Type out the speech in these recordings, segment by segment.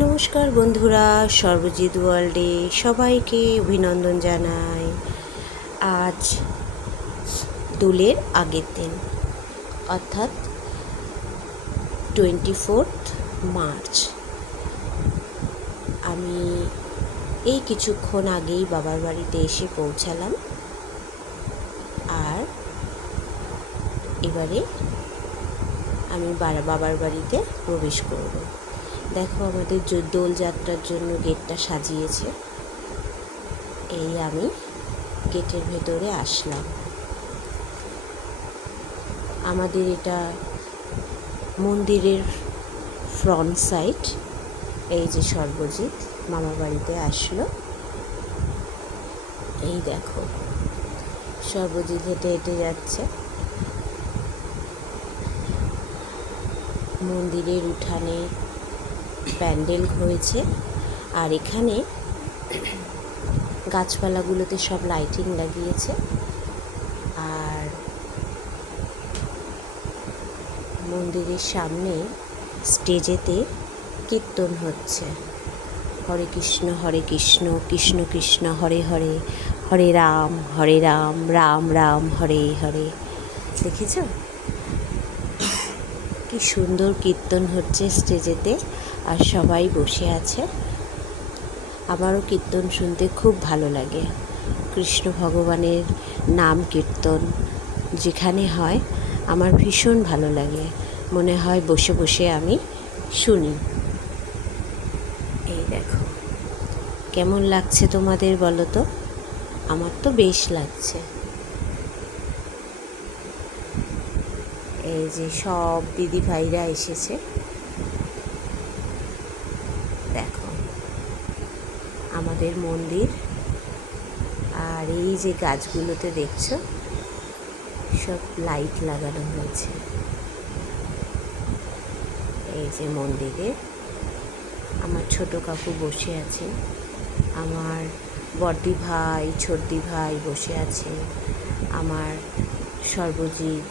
নমস্কার বন্ধুরা, সর্বজিৎ ওয়ার্ল্ডে সবাইকে অভিনন্দন জানাই। আজ দোলের আগের দিন, অর্থাৎ 24 মার্চ। আমি এই কিছুক্ষণ আগেই বাবার বাড়িতে এসে পৌঁছালাম, আর এবারে আমি বাবার বাড়িতে প্রবেশ করব। দেখো, আমাদের দোলযাত্রার জন্য গেটটা সাজিয়েছে। এই আমি গেটের ভেতরে আসলাম। আমাদের এটা মন্দিরের ফ্রন্ট সাইড। এই যে সর্বজিৎ মামা বাড়িতে আসলো। এই দেখো, সর্বজিৎ হেঁটে হেঁটে যাচ্ছে। মন্দিরের উঠানে প্যান্ডেল হয়েছে, আর এখানে গাছপালাগুলোতে সব লাইটিং লাগিয়েছে। আর মন্দিরের সামনে স্টেজেতে কীর্তন হচ্ছে। হরে কৃষ্ণ কৃষ্ণ কৃষ্ণ হরে হরে, হরে রাম রাম রাম হরে হরে। দেখেছ কি সুন্দর কীর্তন হচ্ছে স্টেজেতে, আর সবাই বসে আছে। আমারও কীর্তন শুনতে খুব ভালো লাগে। কৃষ্ণ ভগবানের নাম কীর্তন যেখানে হয় আমার ভীষণ ভালো লাগে। মনে হয় বসে বসে আমি শুনি। এই দেখো, কেমন লাগছে তোমাদের বলো তো? আমার তো বেশ লাগছে। এই যে সব দিদি ভাইরা এসেছে, দেখো আমাদের মন্দির। আর এই যে গাছগুলোতে দেখছো সব লাইট লাগানো হয়েছে। এই যে মন্দিরে আমার ছোট কাকু বসে আছে, আমার বড়দি ভাই ছোটদি ভাই বসে আছে, আমার সর্বজিৎ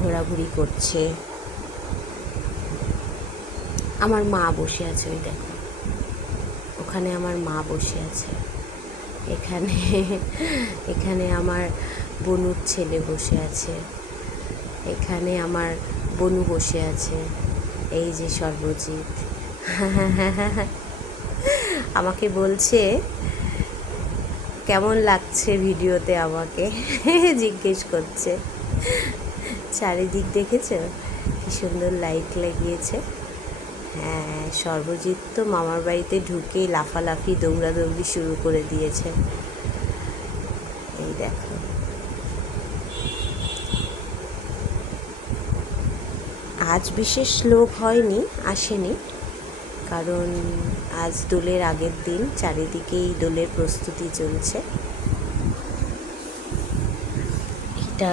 ঘোরাঘুরি করছে, আমার মা বসে আছে। ওই দেখো, ওখানে আমার মা বসে আছে। এখানে আমার বনুর ছেলে বসে আছে, এখানে আমার বনু বসে আছে। এই যে সর্বজিৎ আমাকে বলছে কেমন লাগছে ভিডিওতে, আমাকে জিজ্ঞেস করছে। চারিদিক দেখেছো কি সুন্দর লাইট লাগিয়েছে। হ্যাঁ, সর্বজিৎ তো মামার বাড়িতে ঢুকেই লাফালাফি দৌড়াদৌড়ি শুরু করে দিয়েছে। এই দেখো, আজ বিশেষ লোক হয়নি, আসেনি, কারণ আজ দোলের আগের দিন। চারিদিকেই দোলের প্রস্তুতি চলছে। এটা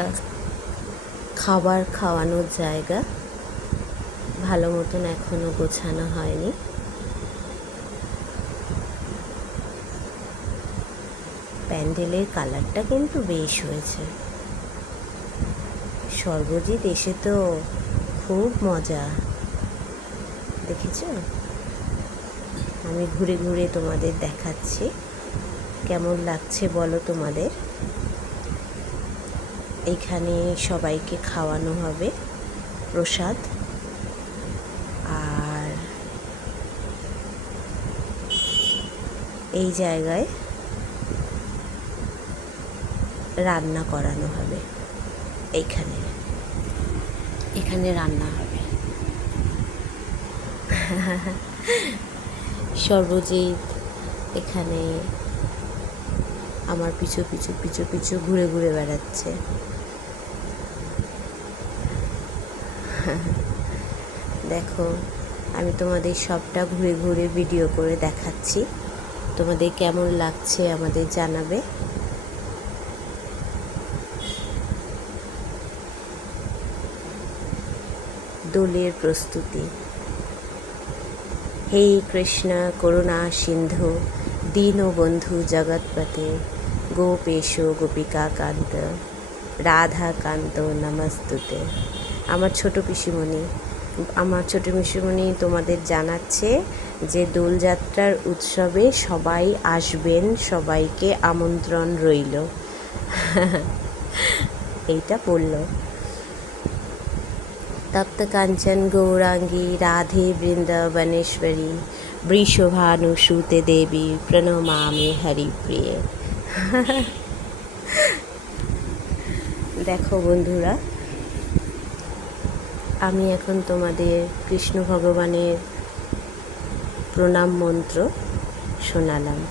খাবার খাওয়ানোর জায়গা, ভালো মতন এখনো গোছানো হয়নি। প্যান্ডেলের কালারটা কিন্তু বেশ হয়েছে। সর্বজিৎ এসে তো খুব মজা, দেখেছো? আমি ঘুরে ঘুরে তোমাদের দেখাচ্ছি, কেমন লাগছে বলো তোমাদের। এখানে সবাইকে খাওয়ানো হবে প্রসাদ, আর এই জায়গায় রান্না করানো হবে। এখানে রান্না হবে। সর্বজিৎ এখানে আমার পিছু পিছু পিছু পিছু ঘুরে ঘুরে বেড়াচ্ছে। দেখো, আমি তোমাদের সবটা ঘুরে ঘুরে ভিডিও করে দেখাচ্ছি। তোমাদের কেমন লাগছে আমাদের জানাবে। দোলের প্রস্তুতি। হে কৃষ্ণ করুণা সিন্ধু দীনবন্ধু জগৎপতে গোপেশ গোপিকা কান্ত রাধা কান্ত নমস্তুতে। আমার ছোট পিসিমণি তোমাদের জানাচ্ছে যে দোলযাত্রার উৎসবে সবাই আসবেন, সবাইকে আমন্ত্রণ রইল। এইটা পড়ল। তপ্ত কাঞ্চন গৌরাঙ্গী রাধে বৃন্দাবনেশ্বরী বৃষভানুসুতে দেবী প্রণমামি হরিপ্রিয়ে। দেখো বন্ধুরা, আমি এখন তোমাদের কৃষ্ণ ভগবানের প্রণাম মন্ত্র শোনালাম।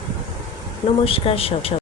নমস্কার সব।